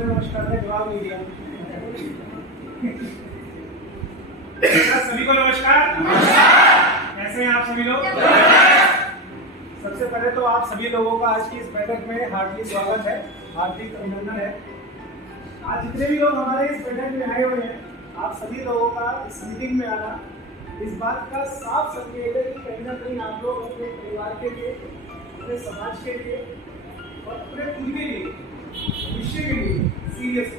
बोले नमस्कार का जवाब नहीं दिया। सभी को नमस्कार। कैसे हैं आप सभी लोग? सबसे पहले तो आप सभी लोगों का आज की इस बैठक में हार्दिक स्वागत है, हार्दिक अभिनंदन है। आज जितने भी लोग हमारे इस बैठक में आए हुए हैं, आप सभी लोगों का इस मीटिंग में आना इस बात का साफ संकेत है कि कहीं ना कहीं आप लोग अपने परिवार के लिए, अपने समाज के लिए और अपने खुद के लिए, भविष्य के लिए सीरियस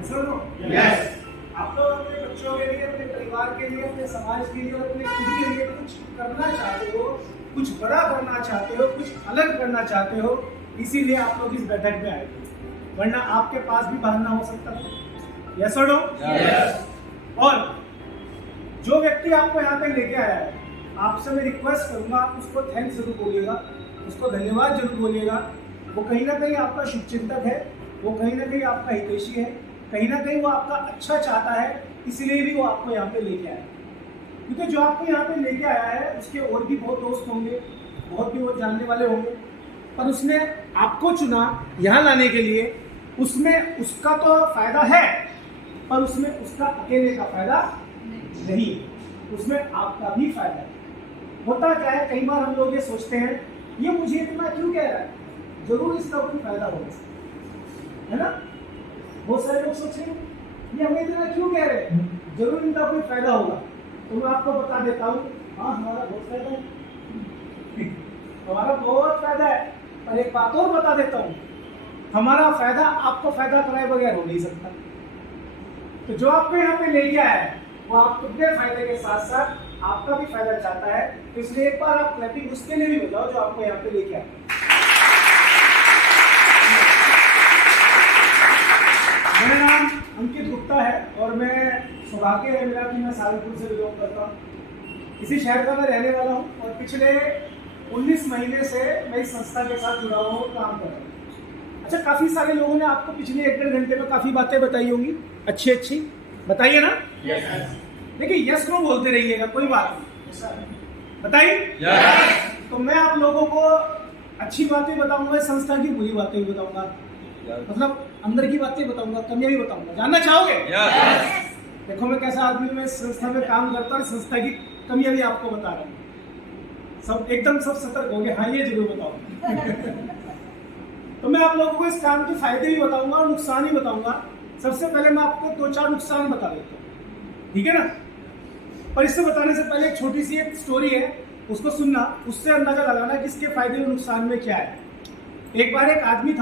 ऐसा नो? यस। आप लोग अपने बच्चों के लिए, अपने परिवार के लिए, अपने समाज के लिए और अपने खुद के लिए कुछ करना चाहते हो, कुछ बड़ा करना चाहते हो, कुछ अलग करना चाहते हो, इसीलिए आप लोग इस बैठक में आए थे। वरना आपके पास भी बहाना हो सकता है। यस और नो? यस। और जो व्यक्ति आपको यहाँ पे लेके आया है, आपसे मैं रिक्वेस्ट करूंगा, उसको थैंक्स जरूर बोलिएगा, उसको धन्यवाद जरूर बोलिएगा। वो कहीं ना कहीं आपका शुभचिंतक है, वो कहीं ना कहीं आपका हितैषी है, कहीं ना कहीं वो आपका अच्छा चाहता है, इसलिए भी वो आपको यहाँ पे लेके आया। क्योंकि जो आपको यहाँ पे लेके आया है, उसके और भी बहुत दोस्त होंगे, बहुत भी वो जानने वाले होंगे, पर उसने आपको चुना यहाँ लाने के लिए। उसमें उसका तो फायदा है, पर उसमें उसका अकेले का फायदा नहीं, उसमें आपका भी फायदा है। होता क्या है, कई बार हम लोग ये सोचते हैं, ये मुझे इतना क्यों कह रहा है, जरूर इसका कोई फायदा होगा, है ना? बहुत सारे लोग सोचेंगे ये हमें इतना क्यों कह रहे हैं, जरूर इनका कोई फायदा होगा। तो मैं आपको बता देता हूँ, हाँ हमारा बहुत फायदा है, हमारा बहुत फायदा है। पर एक बात और बता देता हूँ, हमारा फायदा आपको फायदा कराए बगैर हो नहीं सकता। तो जो आपको यहाँ पे ले गया है, वो आप अपने फायदे के साथ साथ आपका भी फायदा चाहता है। तो इसलिए एक बार आप क्लैपिंग उसके लिए भी बजाओ जो आपको यहाँ पे लेके आया। मेरा नाम अंकित गुप्ता है और मैं सौभाग्य है मेरा कि मैं सारंगपुर से बिलोंग करता हूँ। इसी शहर का मैं रहने वाला हूँ और पिछले 19 महीने से मैं इस संस्था के साथ जुड़ा हुआ हूँ, काम कर रहा हूँ। अच्छा, काफ़ी सारे लोगों ने आपको पिछले 1-1.5 घंटे में काफ़ी बातें बताई होंगी, अच्छी अच्छी बताइए ना? देखिए, यस नो बोलते रहिएगा, कोई बात नहीं, बताइए। तो मैं आप लोगों को अच्छी बातें बताऊंगा, संस्था की बुरी बातें भी बताऊंगा, मतलब अंदर की बातें बताऊंगा, कमियां भी बताऊंगा। जानना चाहोगे? देखो मैं कैसा आदमी, मैं संस्था में काम करता हूँ, संस्था की कमियां भी आपको बता रहा हूँ। सब एकदम सब सतर्क हो गए, हाँ ये जरूर बताऊंगा। तो मैं आप लोगों को इस काम के फायदे भी बताऊंगा और नुकसान भी बताऊंगा। सबसे पहले मैं आपको 2-4 नुकसान बता देता हूँ, ठीक है ना? पर इससे बताने से पहले एक छोटी सी एक स्टोरी है, उसको सुनना, उससे अंदाजा लगाना कि इसके फायदे और नुकसान में क्या है। एक बार एक आदमी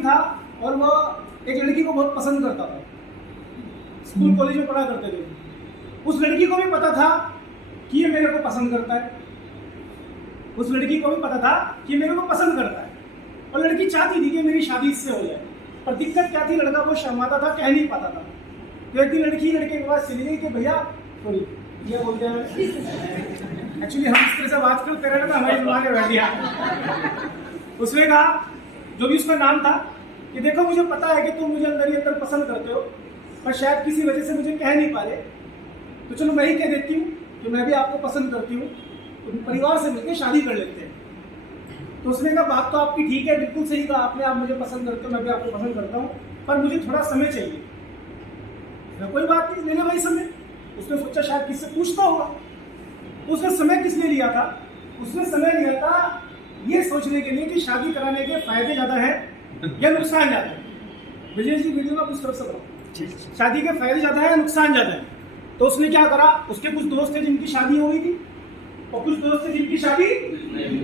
था और वो एक लड़की को बहुत पसंद करता था। स्कूल कॉलेज में पढ़ा करते थे। उस लड़की को भी पता था कि ये मेरे को पसंद करता है, उस लड़की को भी पता था कि मेरे को पसंद करता है, और लड़की चाहती थी कि मेरी शादी इससे हो जाए। पर दिक्कत क्या थी, लड़का वो शर्माता था, कह नहीं पाता था। तो एक दिन लड़की लड़के के पास चली गई कि भैया सॉरी ये बोल दिया एक्चुअली हम इस तरह से बात क्यों कर रहे हैं ना, हमारी जुबान में बैठ गया। उसने कहा, जो भी उसका नाम था, कि देखो मुझे पता है कि तुम मुझे अंदर ही अंदर पसंद करते हो, पर शायद किसी वजह से मुझे कह नहीं पा रहे, तो चलो मैं ही कह देती हूँ कि मैं भी आपको पसंद करती हूँ, तो परिवार से मिलकर शादी कर लेते हैं। तो उसने कहा, बात तो आपकी ठीक है, बिल्कुल सही कहा आपने, आप मुझे पसंद करते हो, मैं भी आपको पसंद करता हूँ, पर मुझे थोड़ा समय चाहिए। कोई बात नहीं, ले लो भाई समय। उसने सोचा शायद किससे पूछता होगा। उसने समय किस लिए लिया था? उसने समय लिया था ये सोचने के लिए कि शादी कराने के फायदे ज्यादा है या नुकसान ज्यादा है। विजय जी वीडियो का कुछ तरफ से बताओ, शादी के फायदे ज्यादा है या नुकसान ज्यादा है? तो उसने क्या करा, उसके कुछ दोस्त थे जिनकी शादी हो गई थी और कुछ दोस्त थे जिनकी शादी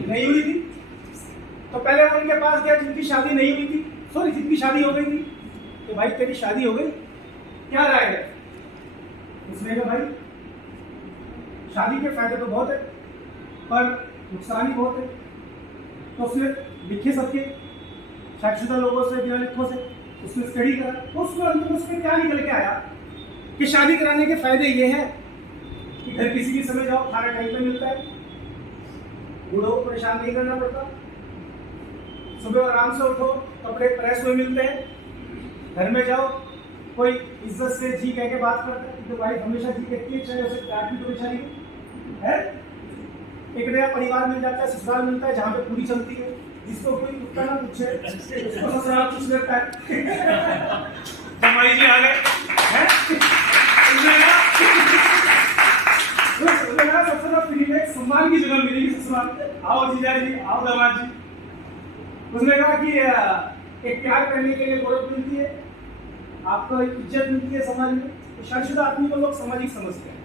नहीं हुई थी। तो पहले वो उनके पास गया जिनकी शादी नहीं हुई थी, सॉरी जिनकी शादी हो गई थी। तो भाई तेरी शादी हो गई, क्या राय है? उसने कहा भाई शादी के फायदे तो बहुत है पर नुकसान ही बहुत है। तो उसने लिखे सबके शादीशुदा लोगों से, बिना लिखों से उसने स्टडी करा, तो उसमें अंत में उसमें क्या निकल के आया कि शादी कराने के फायदे ये हैं कि घर किसी भी समय जाओ, खाना टाइम पे मिलता है, बूढ़ों को परेशान नहीं करना पड़ता, सुबह आराम से उठो, कपड़े प्रेस हुए मिलते हैं, घर में जाओ कोई इज्जत से जी कह के बात करता है, तो वाइफ हमेशा जी कहती है, चाहे उसे प्यार की तो बेचारी है। एक नया परिवार मिल जाता है, ससुराल मिलता है जहाँ पे पूरी चलती है, जिसको कोई कुत्ता ना पूछे उसको ससुराल पूछ लेता है। जमाई जी आ गए हैं, सम्मान की जगह मिलेगी ससुराल। आओ जीजा जी, आओ दामाद जी। उसने कहा कि एक प्यार करने के लिए गौरव मिलती है, आपको एक इज्जत मिलती है समाज में। तो शादीशुदा आदमी को लोग सामाजिक समझते हैं।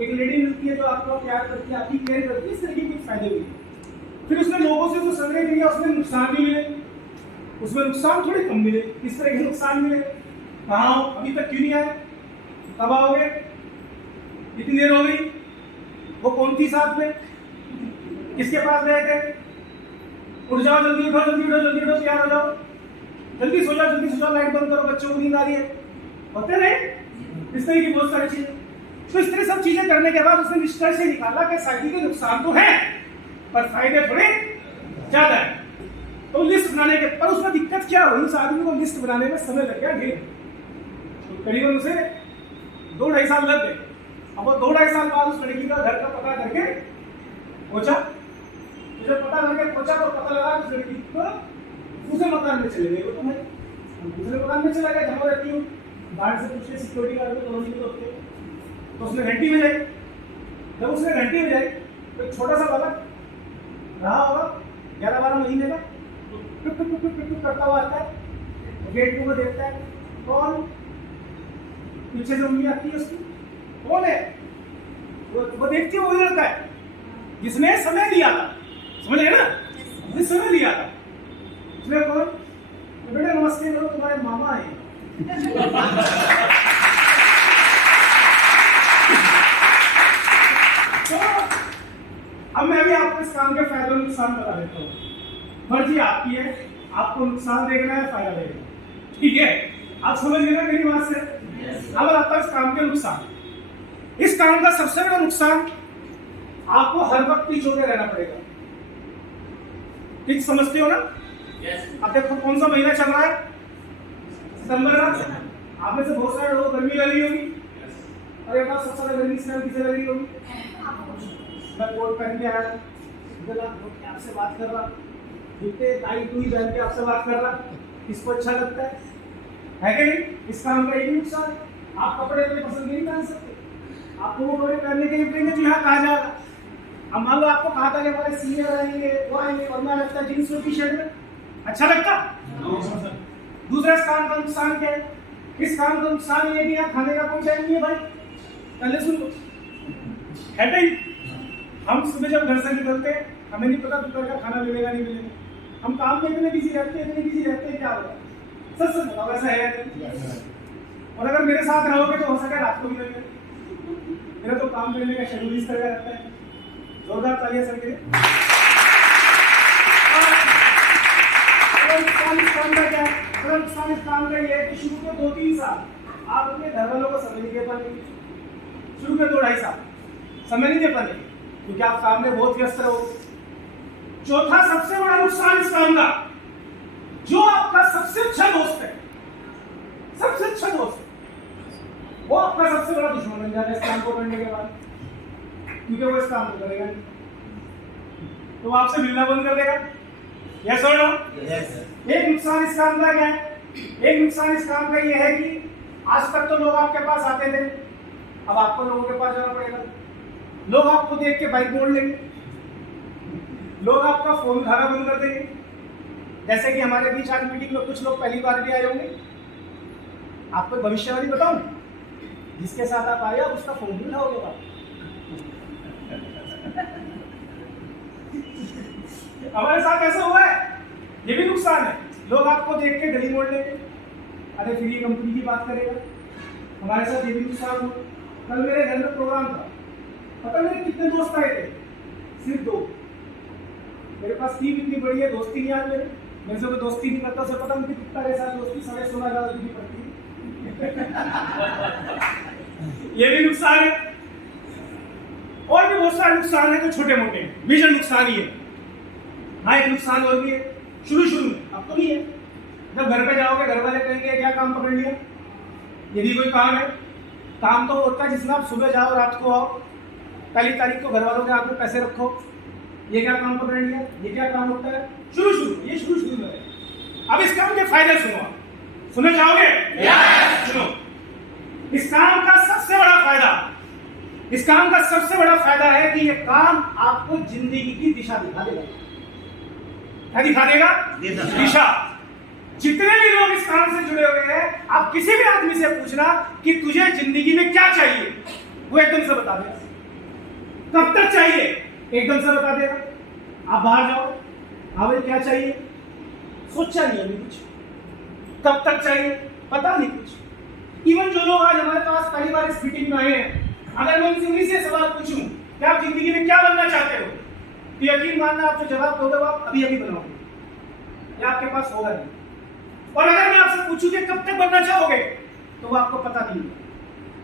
एक लेडी मिलती है तो आपको प्यार करती है, आपकी केयर करती है, इस तरीके के फायदे भी हैं। फिर उसने लोगों से जो संग्रह किया उसमें नुकसान भी मिले, उसमें नुकसान थोड़े कम मिले। किस तरह के नुकसान मिले, कहाँ हो, अभी तक क्यों नहीं आए, कब आओगे, कितनी देर हो गई, वो कौन थी साथ में, किसके पास गए थे, उठ जाओ, जल्दी उठो, जल्दी उठो, जल्दी उठो, तैयार हो जाओ, जल्दी सो जाओ, जल्दी सो जाओ, लाइट बंद करो, बच्चों को नींद आ रही है, होते रहे इस तरह की बहुत सारी चीजें। तो इस तरह सब चीजें करने के बाद उसने निष्कर्ष से निकाला कि शादी के नुकसान तो है पर फायदे थोड़े ज्यादा है। तो लिस्ट बनाने के पर उसमें दिक्कत क्या हुई, उस आदमी को लिस्ट बनाने में समय लग गया ढेर, तो करीबन उसे 2-2.5 साल लग गए। अब वो 2-2.5 साल बाद उस लड़की का घर का पता करके पहुंचा, मुझे पता करके पहुंचा तो पता लगा उस लड़की को दूसरे मकान में चले गए। वो तो मैं दूसरे मकान में चला गया जहाँ रहती हूँ, बाहर से पूछे सिक्योरिटी गार्ड में कॉलोनी के लोग थे, तो उसने घंटी बजाई। जब उसने घंटी बजाई तो एक छोटा सा बालक रहा होगा 11-12 महीने का, टुक टुक टुक टुक टुक करता हुआ आता है, गेट को देखता है, कौन, पीछे से उंगली आती है उसकी, कौन है, वो देखती है वही लड़का है जिसने समय लिया था, समझ गए ना, जिसने समय लिया था। उसने कौन, बेटा नमस्ते करो, तुम्हारे मामा है। तो अब मैं भी आपको इस काम के फायदे और नुकसान बता देता हूँ। मर्जी आपकी है, आपको नुकसान देखना है फायदा देखना है, ठीक है, आप समझ गए ना मेरी बात से। अब आता है इस काम के नुकसान। इस काम का सबसे बड़ा नुकसान, आपको हर वक्त पीछे रहना पड़ेगा, ठीक समझते हो ना। अब देखो कौन सा महीना चल रहा है, सितंबर का। आप में से बहुत सारे लोगों को गर्मी लग रही होगी, अरे बात सबसे ज्यादा गर्मी किसे लग रही होगी। मैं कोट पहन के आया, आपसे बात कर रहा, जूते टाई टूई पहन के आपसे बात कर रहा, किसको अच्छा लगता है कि नहीं। इस काम का एक नुकसान, आप कपड़े अपने पसंद नहीं पहन सकते, आपको वो कपड़े पहनने के लिए पहनेंगे तो यहाँ कहा जाएगा। अब मान लो आपको कहा था कि हमारे सीनियर आएंगे, वो आएंगे, और मैं लगता है जींस और टी शर्ट में अच्छा लगता। दूसरा इस काम का नुकसान क्या है, इस काम का नुकसान ये भी यहाँ खाने का कोई टाइम नहीं है भाई। पहले सुन लो, है नहीं, हम सुबह जब घर से निकलते हैं हमें नहीं पता दोपहर का खाना मिलेगा नहीं मिलेगा, हम काम में इतने बिजी रहते हैं, इतने बिजी रहते हैं, क्या होगा, सच सच बताओ ऐसा है। और अगर मेरे साथ रहोगे तो हो सके रात को भी लगे, मेरा तो काम करने का शेड्यूल इस तरह का रहता है। जोरदार तालियां सर के लिए। नुकसान इस काम का क्या है, नुकसान इस काम का ये है कि शुरू के 2-3 साल आप अपने घर वालों को समय नहीं दे पाएंगे, शुरू के 2-2.5 साल समय नहीं दे पाएंगे क्योंकि आप काम में बहुत व्यस्त रहोगे। चौथा सबसे बड़ा नुकसान इस काम का, जो आपका सबसे अच्छा दोस्त है, सबसे अच्छा दोस्त वो आपका सबसे बड़ा दुश्मन बन जाता है इस काम को करने के बाद, क्योंकि वो इस काम को करेगा नहीं, तो वो आपसे मिलना बंद कर देगा। यस और नो? एक नुकसान इस काम का क्या है, एक नुकसान इस काम का ये है कि आज तक तो लोग आपके पास आते थे, अब आपको लोगों के पास जाना पड़ेगा। लोग आपको देख के बाइक मोड़ लेंगे, लोग आपका फोन उठाना बंद कर देंगे। जैसे कि हमारे बीच आज मीटिंग में कुछ लोग पहली बार भी आए होंगे, आपको भविष्यवाणी बताऊं, जिसके साथ आप आए उसका फोन भी उठाओगे आप। हमारे साथ ऐसा हुआ है, ये भी नुकसान है। लोग आपको देख के गली मोड़ लेंगे, अरे फिर ये कंपनी की बात करेगा, हमारे साथ ये भी नुकसान हुआ। कल मेरे घर में प्रोग्राम था, पता मेरे कितने दोस्त आए थे, सिर्फ 2। मेरे पास टीम इतनी बड़ी है, दोस्ती नहीं आज मेरे से कोई दोस्ती नहीं करता, उसे पता मुझे कितना के साथ दोस्ती 16,500 रुपये की पड़ती है। ये भी नुकसान है, और भी बहुत सारे नुकसान है जो छोटे मोटे हैं, मेजर नुकसान ही है। हाँ एक नुकसान और भी है, शुरू में, अब तो नहीं है, जब घर पे जाओगे घर वाले कहेंगे क्या काम पकड़ लिया, ये भी कोई काम है। काम तो होता है जिसमें आप सुबह जाओ रात को आओ, पहली तारीख को घर वालों के हाथ में पैसे रखो, ये क्या काम पकड़ लिया, ये क्या काम होता है। शुरू में है। अब इस काम के फायदे सुनो, सुनना चाहोगे? सुनो, इस काम का सबसे बड़ा फायदा है कि ये काम आपको जिंदगी की दिशा दिखा देगा। क्या दिखा देगा? दिशा। जितने भी लोग इस काम से जुड़े हुए हैं, आप किसी भी आदमी से पूछना कि तुझे जिंदगी में क्या चाहिए, वो एकदम से बता देगा। कब तक चाहिए, एकदम से बता देगा। आप बाहर जाओ, हमें क्या चाहिए, सोचा नहीं अभी कुछ। कब तक चाहिए, पता नहीं कुछ। इवन जो लोग आज हमारे पास पहली बार इस मीटिंग में आए हैं, अगर मैं उनसे उन्हीं से सवाल पूछूं कि आप जिंदगी में क्या बनना चाहते हो, तो यकीन मानना आप जो जवाब दोगे वो आप अभी बनाओगे, या आपके पास होगा नहीं। और अगर मैं आपसे पूछूं कि कब तक बनना चाहोगे, तो वो आपको पता नहीं है।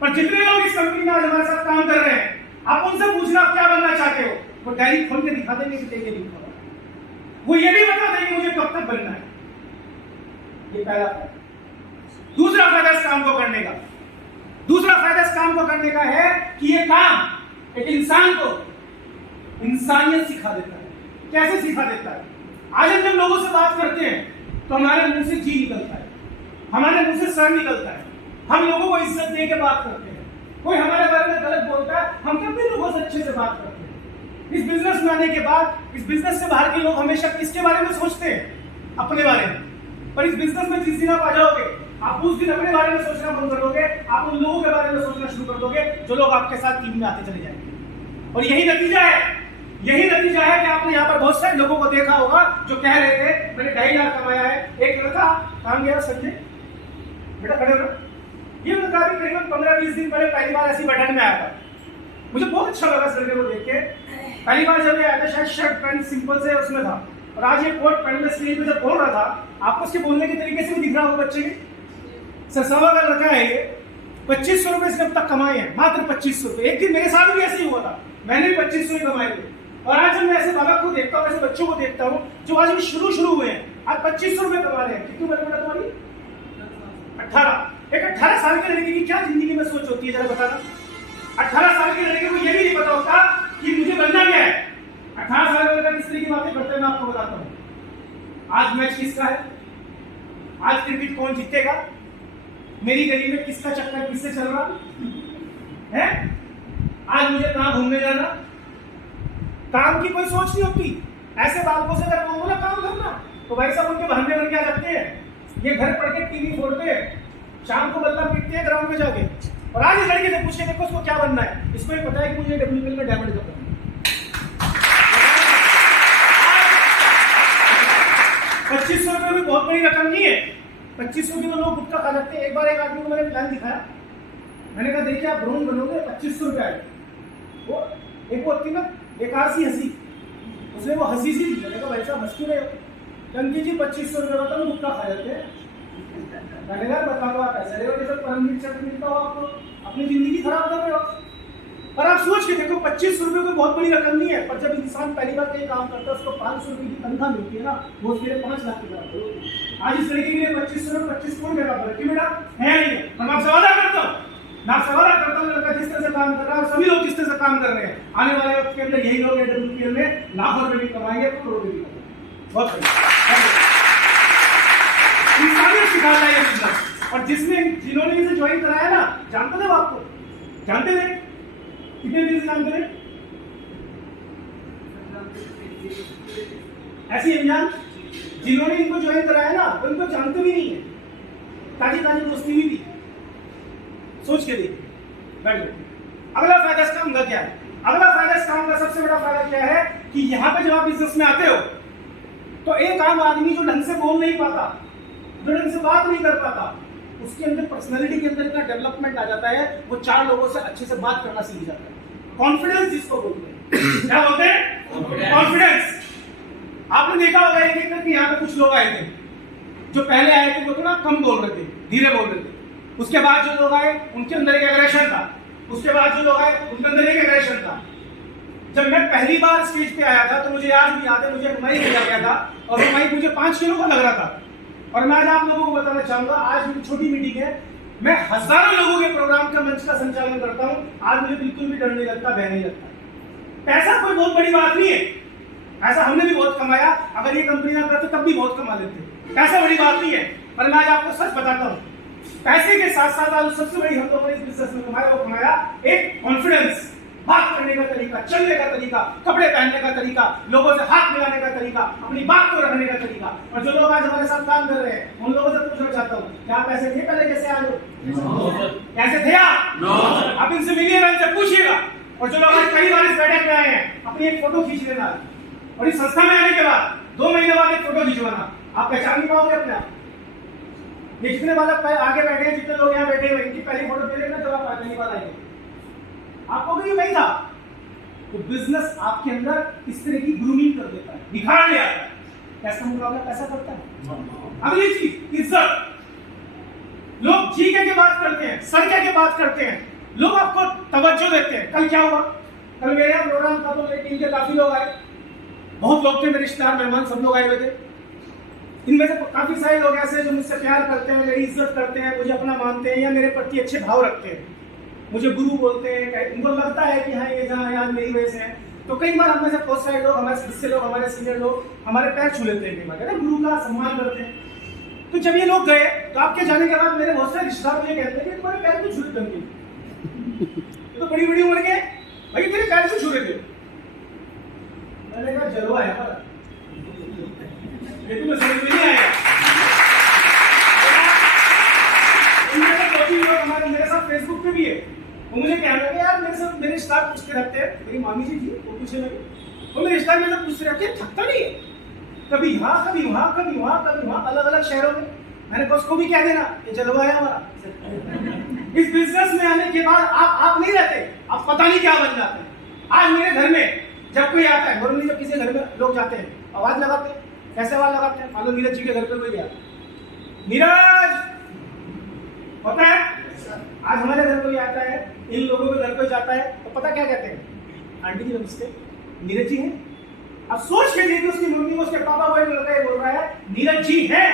पर जितने लोग इस कंपनी में आज हमारे साथ काम कर रहे हैं, आप उनसे पूछना आप क्या बनना चाहते हो, वो डायरी खोल के दिखा देंगे कि ये लिखा हुआ है। वो ये भी बता देंगे मुझे कब तक बनना है। ये पहला फायदा। दूसरा फायदा इस काम को करने का है कि ये काम एक इंसान को इंसानियत सिखा देता है। कैसे सिखा देता है? आज हम जब लोगों से बात करते हैं तो हमारे मुंह से जी निकलता है, हमारे मुंह से सर निकलता है, हम लोगों को इज्जत दे के बात करते हैं। कोई हमारे बारे में गलत बोलता है, हम तब भी लोगों से अच्छे से बात करते हैं। इस बिजनेस में आने के बाद, इस बिजनेस से बाहर के लोग हमेशा किसके बारे में सोचते हैं? अपने बारे में। पर इस बिजनेस में जिस दिन आप आ जाओगे, आप उस दिन अपने बारे में सोचना बंद कर दोगे, आप उन लोगों के बारे में सोचना शुरू कर दोगे जो लोग आपके साथ टीम में आते चले जाएंगे। और यही नतीजा है कि आपने यहाँ पर बहुत सारे लोगों को देखा होगा जो कह रहे थे मैंने 2.5 लाख कमाया है। एक लड़का काम गया, संजय बेटा खड़े हो। ये लड़का भी करीबन 15-20 दिन पहले पहली बार ऐसी बैठक में आया था। मुझे बहुत अच्छा लगा इस लड़के को देख के। पहली बार जब ये आया था, शायद शर्ट पैंट सिंपल से उसमें था, और आज ये कोट पहन के स्टेज पे जब बोल रहा था, आपको उसके बोलने के तरीके से भी दिख रहा होगा बच्चे के। सरसावा का लड़का है ये, 2500 रुपए इसने अब तक कमाए हैं, मात्र 2500 रुपए। एक दिन मेरे साथ भी ऐसे ही हुआ था, मैंने भी 2500 ही कमाए थे। और आज जब मैं ऐसे बाबा को देखता हूँ, ऐसे बच्चों को देखता हूँ जो आज भी शुरू हुए हैं, आज 2500 रुपए कमा रहे हैं। कितनी उम्र है तुम्हारी? 18। एक 18 साल के लड़के की क्या जिंदगी में सोच होती है, जरा बताना। 18 साल के लड़के को ये भी नहीं पता होता कि मुझे बनना क्या है। 18 साल का लड़का किस तरह की बातें करते हैं मैं आपको बताता हूँ। आज मैच किसका है, आज क्रिकेट कौन जीतेगा, मेरी गली में किसका चक्कर किससे चल रहा है, आज मुझे कहां घूमने जाना। काम की कोई सोच नहीं होती। ऐसे बालकों से अगर बोला काम करना, तो भाई साहब उनके बहाने बन के आ जाते हैं। ये घर पढ़ के टीवी फोड़ते हैं, शाम को बल्ला पीटते हैं ग्राउंड में जाके। और आज इस लड़के से पूछ के देखो उसको क्या बनना है, इसको ये पता है कि मुझे WPL में डायमंड कप करना है। 2500 रुपये भी बहुत बड़ी रकम नहीं है। 2500 की तो लोग गुटखा खा जाते हैं। एक बार एक आदमी को मैंने प्लान दिखाया, मैंने कहा देखिए आप ब्राउन बनोगे, 2500 रुपये आए। वो एक वो होती ना बेकार सी हंसी, उसने वो हंसी सी दी। मैंने कहा भाई साहब हंस क्यों रहे हो? चंकी जी 2500 रुपये का तो गुटखा खा जाते हैं। मैंने कहा बता दो आप ऐसे रहे हो जैसे परमवीर चक्र मिलता हो, आपको अपनी जिंदगी खराब कर रहे हो। और आप सोच के देखो 2500 रुपये कोई बहुत बड़ी रकम नहीं है, पर जब इंसान पहली बार कहीं काम करता है उसको 500 रुपये की तनख्वाह मिलती है ना, वो उसके लिए 5 लाख की बात है। आज इस लड़के के लिए 2500 रुपये 25 करोड़ का बराबर क्यों बेटा है नहीं। मैं आपसे वादा करता हूँ, लड़का जिस तरह से काम कर रहा है, सभी लोग जिस तरह से काम कर रहे हैं, आने वाले वक्त के अंदर यही लोग WPL में लाखों रुपए भी कमाएंगे, करोड़ों रुपए भी कमाएंगे। बहुत इंसानियत सिखाता है ये बिजनेस। और जिन्होंने इसे ज्वाइन कराया ना, जानते थे वो आपको, जानते थे कितने दिन से काम करें? ऐसी अनजान जिन्होंने इनको ज्वाइन कराया ना, वो इनको जानते भी नहीं है। ताजी दोस्ती हुई थी। सोच के देखिए, बैठ जाओ। अगला फायदा इस काम का क्या है? अगला फायदा इस काम का सबसे बड़ा फायदा क्या है कि यहाँ पे जब आप बिजनेस में आते हो, तो एक आम आदमी जो ढंग से बोल नहीं पाता, जो ढंग से बात नहीं कर पाता, उसके अंदर पर्सनैलिटी के अंदर इतना डेवलपमेंट आ जाता है, वो 4 लोगों से अच्छे से बात करना सीख जाता है। कॉन्फिडेंस जिसको बोलते हैं। क्या बोलते हैं? कॉन्फिडेंस। आपने देखा होगा कि यहाँ पे कुछ लोग आए थे, जो पहले आए थे वो थोड़ा कम बोल रहे थे, धीरे बोल रहे थे। उसके बाद जो लोग आए उनके अंदर एक एग्रेशन था, उसके बाद जो लोग आए उनके अंदर एक एग्रेशन था। जब मैं पहली बार स्टेज पे आया था तो मुझे आज भी याद है, मुझे माइक दिया गया था और वो माइक मुझे 5 किलो का लग रहा था। और मैं आज आप लोगों को बताना चाहूंगा, आज मेरी छोटी मीटिंग है, मैं हजारों लोगों के प्रोग्राम का मंच का संचालन करता हूं। आज मुझे बिल्कुल भी डर नहीं लगता, भय नहीं लगता। पैसा कोई बहुत बड़ी बात नहीं है, ऐसा हमने भी बहुत कमाया, अगर ये कंपनी ना करते तब भी बहुत कमा लेते। पैसा बड़ी बात नहीं है, पर मैं आज आपको सच बताता हूँ, पैसे के साथ साथ आज सबसे बड़ी हम लोगों ने इस बिजनेस में कमाया, वो कमाया एक कॉन्फिडेंस, बात करने का तरीका, चलने का तरीका, कपड़े पहनने का तरीका, लोगों से हाथ मिलाने का तरीका, अपनी बात को रखने का तरीका। और जो लोग आज हमारे साथ काम कर रहे हैं उन लोगों से पूछना चाहता हूँ, क्या आप ऐसे थे पहले जैसे आज हो? कैसे थे आप? आप इनसे मिलिए, इनसे पूछिएगा। और जो लोग आज पहली बार इस बैठक में आए हैं, अपनी एक फोटो खींच लेना, और इस संस्था में आने के बाद 2 महीने बाद एक फोटो खिंचवाना। आप पहचान नहीं पाओगे अपने आप। ये जितने बालक आगे बैठे हैं, जितने लोग यहाँ बैठे हैं, इनकी पहली फोटो दे लेना, जब आप पहली बार आएंगे आपको भी नहीं था। तो बिजनेस आपके अंदर इस तरह की ग्रूमिंग कर देता है, दिखाड़ ले आता है। कैसा मुकाबला कैसा करता है? अगली चीज इज्जत। लोग जी के बात करते हैं, सर के बात करते हैं, लोग आपको तवज्जो देते हैं। कल क्या हुआ? कल मेरे यहाँ प्रोग्राम था, तो मेरी टीम के काफी लोग आए, बहुत लोग थे, मेरे रिश्तेदार मेहमान सब लोग आए हुए थे। इनमें से काफी सारे लोग ऐसे जो मुझसे प्यार करते हैं, मेरी इज्जत करते हैं, मुझे अपना मानते हैं या मेरे प्रति अच्छे भाव रखते हैं, मुझे गुरु बोलते हैं। इनको लगता है कि हाँ ये जहाँ यार मेरी वजह से है। तो कई बार हमें से बहुत सारे लोग, हमारे सदस्य लोग, हमारे सीनियर लोग हमारे पैर छू लेते हैं, कई बार गुरु का सम्मान करते हैं। तो जब ये लोग गए तो आपके जाने के बाद मेरे बहुत सारे रिश्तेदार मुझे कहते हैं कि तुम्हारे पैर क्यों छू लेते हैं? तो बड़ी बड़ी उम्र के भाई तेरे पैर क्यों छू लेते? मैंने कहा जलवा है हमारा, ये तुम्हें समझ में नहीं आएगा। हमारे मेरे साथ फेसबुक पे भी है, वो मुझे कहने लगे यार मेरे साथ मेरे स्टाफ पूछते रहते हैं, मेरी मामी जी थी वो पूछे लगे, वो मेरे स्टाफ मेरे साथ पूछते रहते हैं, थकता नहीं है? कभी यहाँ कभी वहाँ कभी वहाँ कभी वहाँ, अलग अलग शहरों में। मैंने कहा उसको भी कह देना ये जलवा है हमारा। इस बिजनेस में आने के बाद आप नहीं रहते, आप पता नहीं क्या बन जाते हैं। आज मेरे घर में जब कोई आता है, नॉर्मली जब किसी घर में लोग जाते हैं आवाज लगाते हैं, कैसे आवाज लगाते हैं? मान लो नीरज जी के घर पे कोई गया, नीरज होता है। आज हमारे घर कोई आता है, इन लोगों के घर कोई जाता है, तो पता क्या कहते हैं? आंटी जी नमस्ते, नीरज जी हैं। अब सोच के देखिए, उसकी मम्मी को उसके पापा को एक लड़का ये बोल रहा है नीरज जी है,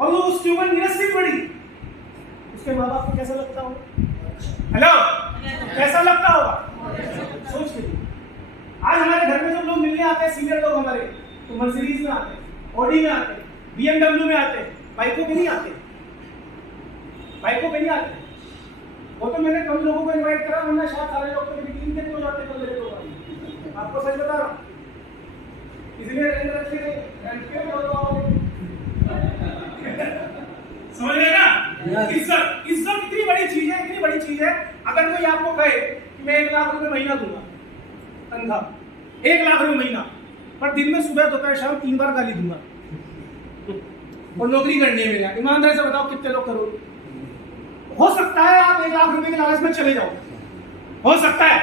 और वो उसकी उम्र नीरज से बड़ी, उसके माँ बाप को कैसा लगता होगा? हेलो, कैसा लगता होगा? सोच के आज हमारे घर में जब लोग मिलने आते हैं, सीनियर लोग हमारे, तो मर्सिडीज में आते हैं, ऑडी में आते हैं, BMW में आते हैं, बाइकों पे नहीं आते, बाइकों पे नहीं आते। वो तो मैंने कम लोगों को इनवाइट करा, वरना शायद सारे लोग तो मीटिंग के हो जाते हैं। मेरे लोग आपको सच बता रहा हूँ, इसलिए रेंट रखे रेंट पे समझ रहे ना? इज्जत इतनी बड़ी चीज है, इतनी बड़ी चीज है। अगर कोई आपको कहे कि मैं 1 लाख रुपए महीना दूंगा तनख्वाह, 1 लाख रुपए महीना, पर दिन में सुबह दोपहर शाम 3 बार गाली दूंगा और नौकरी करनी है मेरा, ईमानदारी से बताओ कितने लोग करोगे? हो सकता है आप 1 लाख रुपए के लालच में चले जाओ, हो सकता है।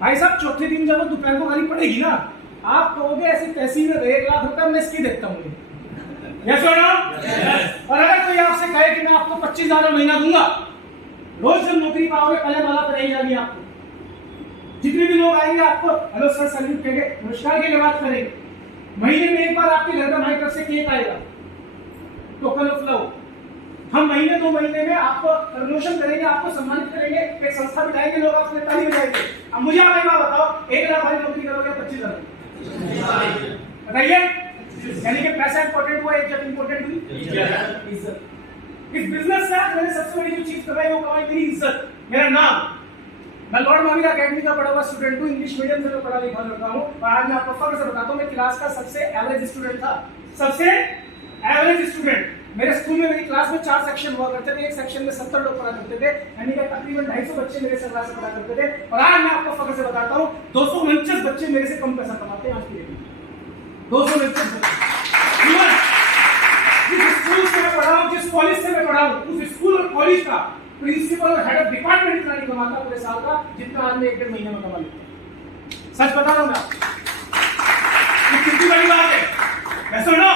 भाई साहब चौथे दिन जब दोपहर को गाली पड़ेगी ना, आप कहोगे ऐसी तहसील में 1 लाख रुपए मैं इसकी देता हूँ। यस और नो? और अगर कोई आपसे कहे कि मैं आपको 25,000 महीना दूंगा, रोज जब नौकरी पाओगे पहले माला पर नहीं जानी आपको। जितने भी लोग आएंगे आपको हेलो सर सैल्यूट कहेंगे, नमस्कार के बात करेंगे। महीने में एक बार आपके घर में हमारी तरफ से केक आएगा, टोकन ऑफ लव। हम महीने 2 महीने में आपको प्रमोशन करेंगे, आपको सम्मानित करेंगे, एक संस्था बिठाएंगे, लोग आपसे ताली बजाएंगे। अब मुझे आप एक बात बताओ, 1 लाख वाली नौकरी करोगे 25,000? बताइए, यानी कि पैसा इंपॉर्टेंट हुआ, इज्जत इंपॉर्टेंट हुई? इज्जत। इस बिजनेस से मैंने सबसे बड़ी जो चीज कमाई वो कमाई मेरी इज्जत, मेरा नाम। मैं लॉर्ड माविरा अकेडमी का पढ़ा हुआ स्टूडेंट हूँ, इंग्लिश मीडियम से मैं पढ़ा लिखा लड़का हूँ, और आज मैं आपको फख्र से बताता हूँ मैं क्लास का सबसे एवरेज स्टूडेंट था, सबसे एवरेज स्टूडेंट। मेरे स्कूल में मेरी क्लास में 4 सेक्शन हुआ करते थे, एक सेक्शन में 70 लोग पढ़ा करते थे, यानी कि तकरीबन 250 बच्चे मेरे से क्लास में पढ़ा करते थे। और आज मैं आपको फख्र से बताता हूँ 249 बच्चे मेरे से कम पैसा कमाते हैं आज की डेट में। 249 बच्चे। जिस स्कूल से मैं पढ़ा हूँ, जिस कॉलेज से मैं पढ़ा हूँ, उस स्कूल और कॉलेज का प्रिंसिपल और हेड ऑफ डिपार्टमेंट इतना नहीं कमाता पूरे साल का जितना आज मैं 1-1.5 महीने में कमा लेता हूँ। सच बता रहा हूँ मैं, कितनी बड़ी बात है। सुनो,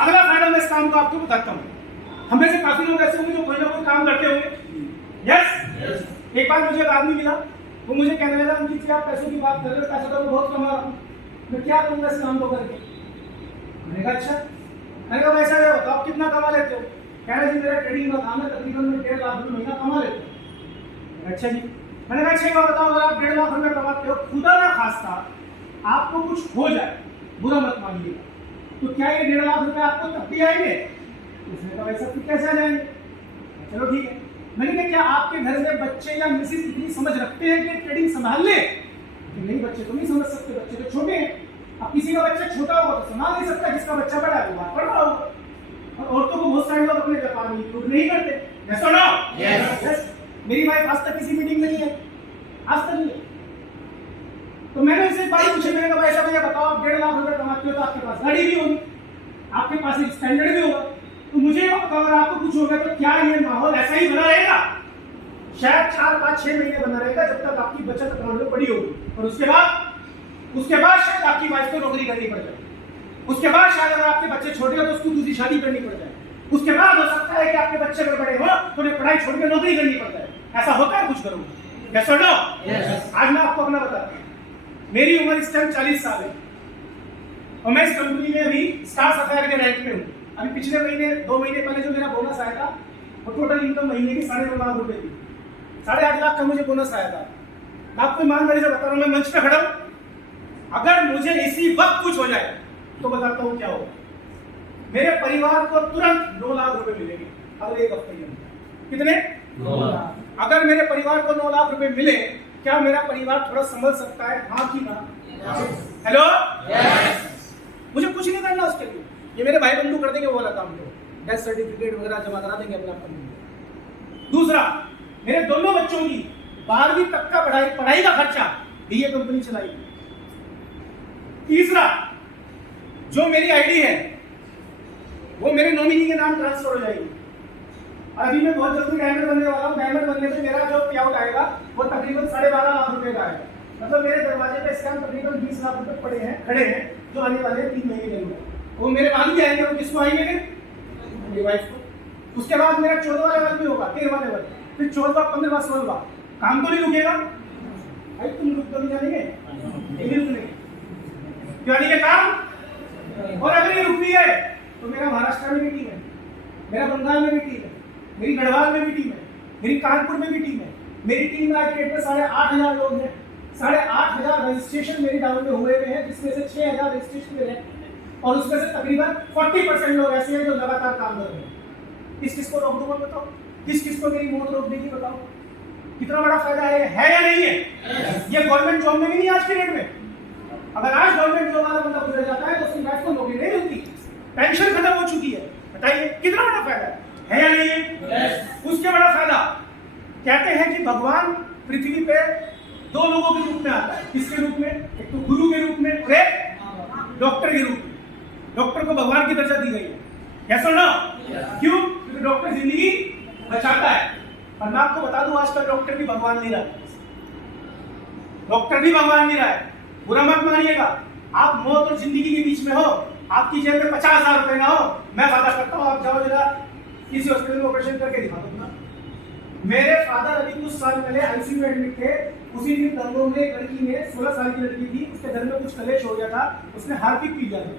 अगला फायदा मैं इस काम को आपको बताता हूँ। हमें से काफी लोग ऐसे होंगे जो कोई ना कोई काम करते होंगे। यस। एक बार मुझे एक आदमी मिला, वो मुझे कहने लगा अंकित जी आप पैसों की बात कर रहे हो, पैसा तो मैं बहुत कमा रहा हूँ, मैं क्या करूँगा इस काम को करके? मैंने कहा अच्छा। मैंने कहा ऐसा है बताओ आप कितना कमा लेते हो? कह रहे जी मेरा ट्रेडिंग का काम है, तकरीबन मैं 1.5 लाख रुपए महीना कमा लेता हूँ। अच्छा जी। मैंने कहा अच्छा बताओ अगर आप 1.5 लाख रुपए कमाते हो, खुदा ना खास्ता आपको कुछ हो जाए, बुरा मत मानिएगा, तो क्या ये 1.5 लाख रुपए आपको तब भी आएंगे? उसने कहा ऐसा फिर कैसे आ जाएंगे? चलो ठीक है। मैंने कहा क्या आपके घर में बच्चे या मिसेस इतनी समझ रखते हैं कि ट्रेडिंग संभाल ले? कि नहीं, बच्चे तो नहीं समझ सकते, बच्चे तो छोटे हैं। अब किसी का बच्चा छोटा होगा तो संभाल नहीं सकता, जिसका बच्चा बड़ा है वो बात पढ़ रहा होगा। और औरतों को बहुत सारे लोग अपने व्यापार में इंक्लूड नहीं करते। यस और नो? यस। मेरी वाइफ आज तक किसी मीटिंग में नहीं है, आज तक नहीं है। तो मैंने उनसे बात पूछी, मैंने कहा ऐसा भैया बताओ, आप 1.5 लाख रुपए कमाते हो तो आपके पास गाड़ी भी होगी, आपके पास एक स्टैंडर्ड भी होगा, तो मुझे अगर आपको कुछ होगा तो क्या ये माहौल ऐसा ही बना रहेगा? शायद 4, 5, 6 महीने बना रहेगा जब तक आपकी बचत अकाउंट में पड़ी होगी, और उसके बाद शायद आपकी वाइफ को नौकरी करनी पड़ जाए, उसके बाद शायद अगर आपके बच्चे छोटे हो तो उसको दूसरी शादी करनी पड़ जाए, उसके बाद हो सकता है कि आपके बच्चे अगर बड़े हो तो उन्हें पढ़ाई छोड़ के नौकरी करनी पड़ जाए। ऐसा होता है कुछ करोगे? यस और नो? आज मैं आपको अपना बताता हूँ। मेरी उम्र इस टाइम 40 साल है और मैं इस कंपनी में अभी स्टार सफायर के रैंक में हूँ। अभी पिछले महीने 2 महीने पहले जो मेरा बोनस आया था वो टोटल इनकम महीने की 9.5 लाख रुपए थी। 8.5 लाख का मुझे बोनस आया था। मैं आपको ईमानदारी से बता रहा हूँ, मैं मंच पे खड़ा हूँ, अगर मुझे इसी वक्त कुछ हो जाए तो बताता हूँ क्या होगा। मेरे परिवार को तुरंत 9 लाख रुपए मिलेंगे अगले 1 हफ्ते के अंदर। कितने? 9 लाख। अगर मेरे परिवार को 9 लाख रुपए मिले, क्या मेरा परिवार थोड़ा संभल सकता है? हाँ कि ना? हेलो? मुझे कुछ नहीं करना उसके लिए, ये मेरे भाई बंधु कर देंगे वो वाला काम। तो डेथ सर्टिफिकेट वगैरह जमा करा देंगे अपना कंपनी। दूसरा, मेरे दोनों बच्चों की 12वीं तक का पढ़ाई का खर्चा भी ये कंपनी चलाएगी। तीसरा, जो मेरी आईडी है वो मेरे नॉमिनी के नाम ट्रांसफर हो जाएगी। और अभी मैं बहुत जल्दी डायमंड बनने वाला हूँ। डायमंड बनने से मेरा जो पे आउट आएगा वो तकरीबन 12.5 लाख रुपए का आएगा। मतलब मेरे दरवाजे पे इस टाइम तकरीबन 20 लाख रुपए पड़े हैं, खड़े हैं, जो आने वाले 3 महीने के अंदर वो मेरे बाद भी आएंगे। वो किसको आएंगे? मेरी वाइफ को। उसके बाद मेरा 14वां लेवल भी होगा, 13वां लेवल, फिर 14वां, 15वां, 16वां। काम तो नहीं रुकेगा भाई, तुम रुक तो नहीं जानेंगे, नहीं रुकने क्यों नहीं है काम। और अगर ये रुकती है तो मेरा महाराष्ट्र में भी टीम है, मेरा बंगाल में भी टीम है, मेरी गढ़वाल में भी टीम है, मेरी कानपुर में भी टीम है। मेरी टीम में आज डेट में 8,500 लोग हैं। 8,500 रजिस्ट्रेशन मेरी डाउन में हुए हैं, जिसमें से 6,000 रजिस्ट्रेशन में हैं और उसमें से तकरीबन 40% लोग ऐसे हैं जो लगातार काम कर रहे हैं। किस को रोक दूंगा बताओ? किस को मेरी मौत रोक देगी बताओ? कितना बड़ा फायदा है या नहीं है? ये गवर्नमेंट जॉब में भी नहीं आज के डेट में। अगर आज गवर्नमेंट जॉब वाला बंदा गुजर जाता है तो उसकी वाइफ को नौकरी नहीं मिलती, पेंशन खत्म हो चुकी है। बताइए कितना बड़ा फायदा है या नहीं है? उसके बड़ा फायदा कहते हैं कि भगवान पृथ्वी पे 2 लोगों के रूप में आता है। किसके रूप में? एक तो गुरु के रूप में और एक डॉक्टर के रूप में। डॉक्टर को भगवान की दर्जा दी गई है। यस और नो? क्यों? क्योंकि डॉक्टर जिंदगी बचाता है। और मैं आपको बता दूं आजकल डॉक्टर भी भगवान नहीं रहा, डॉक्टर भी भगवान नहीं रहा है। बुरा मत मानिएगा। आप मौत और जिंदगी के बीच में हो, आपकी जेब में 50,000 रुपए ना हो, मैं वादा करता हूँ आप जाओ जरा किसी हॉस्पिटल में ऑपरेशन करके दिखा दूंगा। मेरे फादर अभी कुछ साल पहले आईसीयू में एडमिट थे। उसी दिन दंगों में एक लड़की ने, 16 साल की लड़की थी, उसके घर में कुछ कलेश हो गया था, उसने हार्पिक पी लिया था।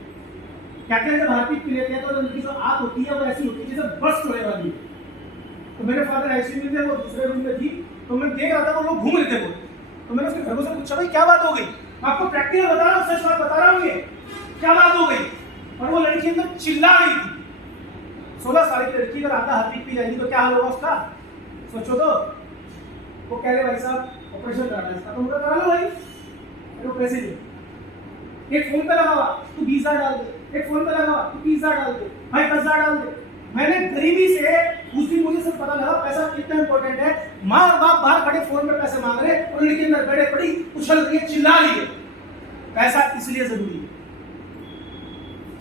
कहते हैं जब हार्पिक पी लेते हैं तो उनकी जो आंख होती है वो ऐसी होती है जैसे बर्स्ट होने वाली है। तो मेरे फादर आईसीयू में थे, वो दूसरे रूम में थी, तो मैं देख रहा था वो लोग घूम रहे थे वो। तो मैंने उसके घर से पूछा भाई क्या बात हो गई? आपको प्रैक्टिकल बता रहा हूँ, सच बात बता रहा हूँ, ये क्या बात हो गई? और वो लड़की अंदर चिल्ला रही थी। 16 साल की लड़की अगर आधा हार्पिक पी जाएगी तो क्या हाल होगा उसका? सोचो तो। वो कह रहे भाई साहब ऑपरेशन कराना है इसका, तो उनका करा लो भाई, वो पैसे दे। एक फोन पे लगा हुआ तू 20,000 डाल दे, एक फोन पे लगा हुआ तू 30,000 डाल दे, भाई 10,000 डाल दे। मैंने गरीबी से उस दिन मुझे सब पता लगा पैसा कितना इंपॉर्टेंट है। माँ और बाप बाहर खड़े फोन पे पैसे मांग रहे और लड़की अंदर बैठे पड़ी उछल रही है, चिल्ला रही है। पैसा इसलिए जरूरी है।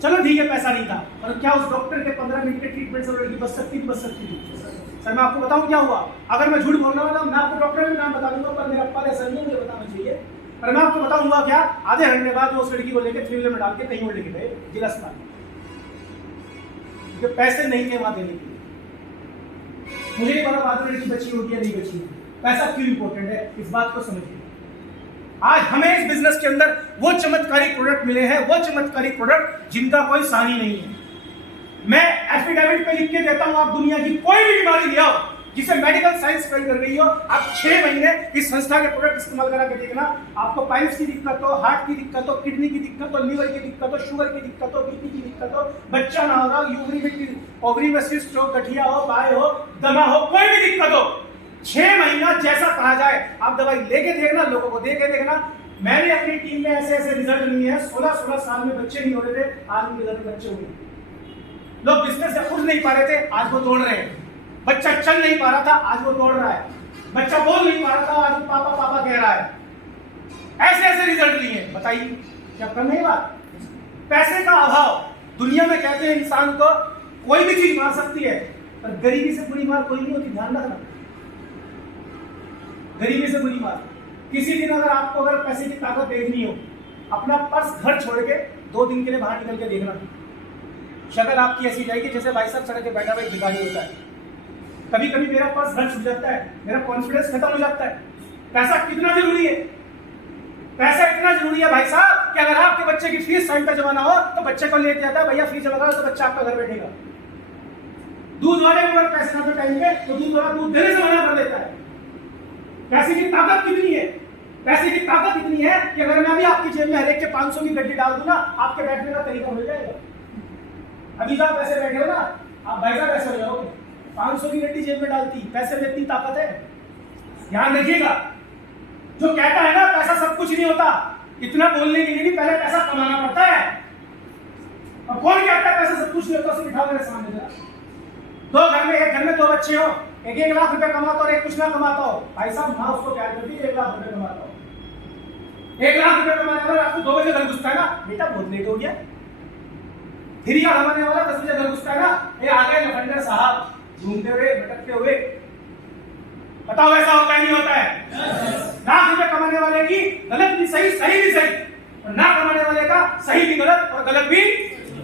चलो ठीक है पैसा नहीं था, और क्या उस डॉक्टर के 15 मिनट के ट्रीटमेंट से लड़की बच सकती थी? सर मैं आपको बताऊं क्या हुआ? अगर मैं झूठ बोल रहा हूं मैं आपको डॉक्टर का नाम बता दूंगा, पर मेरा पल ऐसा नहीं मुझे बताना चाहिए। पर मैं आपको बताऊंगा क्या, आधे घंटे बाद वो उस लड़की को लेकर थ्रिलर में डाल के कहीं और लेके गए जिला अस्पताल, क्योंकि पैसे नहीं थे वहां देने के लिए। मुझे नहीं पता बाद में लड़की बची होगी या नहीं बची होगी, पैसा क्यों इंपॉर्टेंट है इस बात को समझिए। आज हमें इस बिजनेस के अंदर वो चमत्कारी प्रोडक्ट मिले हैं, वो चमत्कारी प्रोडक्ट जिनका कोई सानी नहीं है। मैं एफिडेविट पे लिख के देता हूं, आप दुनिया की कोई भी बीमारी ले आओ, जिसे मेडिकल साइंस फेल कर रही हो, आप 6 महीने इस संस्था के प्रोडक्ट इस्तेमाल करा के देखना, आपको पाइल्स की दिक्कत हो, हार्ट की दिक्कत हो, किडनी की दिक्कत हो, लीवर की दिक्कत हो, शुगर की दिक्कत हो, बीपी की दिक्कत हो, बच्चा ना हो रहा हो, ओवरी में सिस्ट हो, गठिया हो, बाय हो, दमा हो, कोई भी दिक्कत हो, 6 महीना जैसा कहा जाए आप दवाई लेके देखना, लोगों को देके देखना। मैंने अपनी टीम में ऐसे ऐसे रिजल्ट लिए हैं, 16-16 साल में बच्चे नहीं हो रहे थे, आज उनके घर में बच्चे हुए। लोग बिजनेस से उठ नहीं पा रहे थे, आज वो दौड़ रहे हैं। बच्चा चल नहीं पा रहा था, आज वो दौड़ रहा है। बच्चा बोल नहीं पा रहा था, आज पापा पापा कह रहा है। ऐसे ऐसे रिजल्ट लिए, बताइए क्या कम है बात? पैसे का अभाव, दुनिया में कहते हैं इंसान को कोई भी चीज मार सकती है, पर गरीबी से बुरी मार कोई नहीं होती, ध्यान रखना। गरीबी से बुरी मार, किसी दिन अगर पैसे की ताकत देखनी हो, अपना पर्स घर छोड़ के 2 दिन के लिए बाहर निकल के देखना, शक्ल आपकी ऐसी जाएगी जैसे भाई साहब सड़क पे बैठा हुआ एक भिखारी होता है। कभी कभी मेरा पर्स घर छूट जाता है, मेरा कॉन्फिडेंस खत्म हो जाता है। पैसा कितना जरूरी है? पैसा इतना जरूरी है भाई साहब कि अगर आपके बच्चे की फीस टाइम पे जमा ना हो तो बच्चे को लेके आता है, भैया फीस जमा करो, तो बच्चा आपका घर बैठेगा। दूध वाले को अगर पैसे ना टाइम पे तो दूध वाला दूध देने से मना कर देता है। पैसे की ताकत कितनी है? पैसे की ताकत इतनी है कि अगर मैं अभी आपकी जेब में हर एक के 500 की गड्डी डाल दूं ना, आपके बैठने का तरीका मिल जाएगा। अभी आप ऐसे बैठे हो ना, आप भाई साहब ऐसे हो जाओगे। 500 की गड्डी जेब में डालती, पैसे में इतनी ताकत है। ध्यान रखिएगा, जो कहता है ना पैसा सब कुछ नहीं होता, इतना बोलने के लिए भी पहले पैसा कमाना पड़ता है। और कौन कहता है पैसा सब कुछ नहीं होता? उसे बिठाओ मेरे सामने जरा। एक घर में 2 बच्चे हो, एक 1 लाख रुपए कमाता और एक कुछ ना कमाता हो, भाई साहब माँ उसको प्यार करती है, 1 लाख रुपए कमाता हो। 1 लाख रुपए कमाने वाला आपको 2 बजे घर घुसता है ना, बेटा बहुत लेट हो गया। फिर यह कमाने वाला 10 बजे घर घुसता है ना, ये आ गए लफंडर साहब घूमते हुए भटकते हुए। बताओ ऐसा होता है नहीं होता है? लाख रुपए कमाने वाले की गलत भी सही, सही भी सही, और ना कमाने वाले का सही भी गलत और गलत भी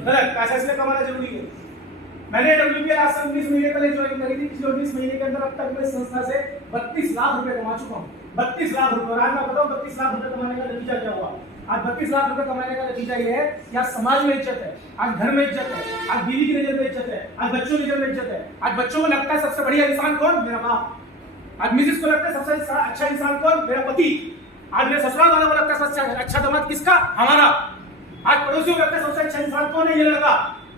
गलत। पैसा इसलिए कमाना जरूरी है। मैंने WPL आज से 19 महीने पहले ज्वाइन करी थी। पिछले 19 महीने के अंदर अब तक मैं संस्था से 32 लाख रुपए कमा चुका हूँ। 32 लाख रुपए। आज मैं बताऊँ 32 लाख रुपए कमाने का नतीजा क्या हुआ? आज 32 लाख रुपए कमाने का नतीजा ये है कि आज समाज में इज्जत है, आज घर में इज्जत है, आज बीवी की नजर में इज्जत है, आज बच्चों की नजर में इज्जत है। आज बच्चों को लगता है सबसे बढ़िया इंसान कौन? मेरा बाप। आज मिसेस को लगता है सबसे अच्छा इंसान कौन? मेरा पति। आज मेरे ससुराल वालों को लगता है सबसे अच्छा दामाद किसका? हमारा। आज पड़ोसियों को लगता है सबसे अच्छा इंसान कौन है? ये लड़का।